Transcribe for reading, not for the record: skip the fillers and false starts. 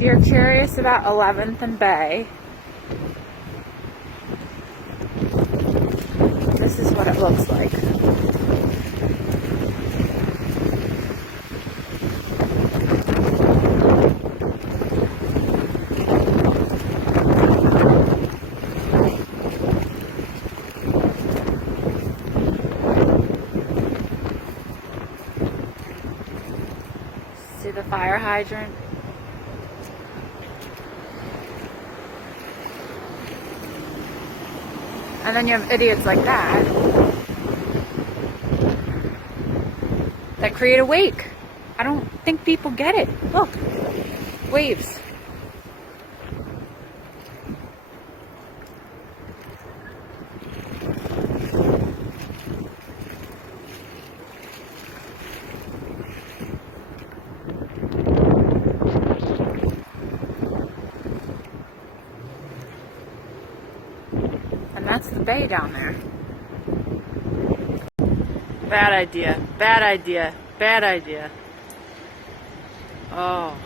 If you're curious about 11th and Bay, this is what it looks like. See the fire hydrant? And then you have idiots like that create a wake. I don't think people get it. Look, waves. And that's the bay down there. Bad idea, bad idea, bad idea. Oh.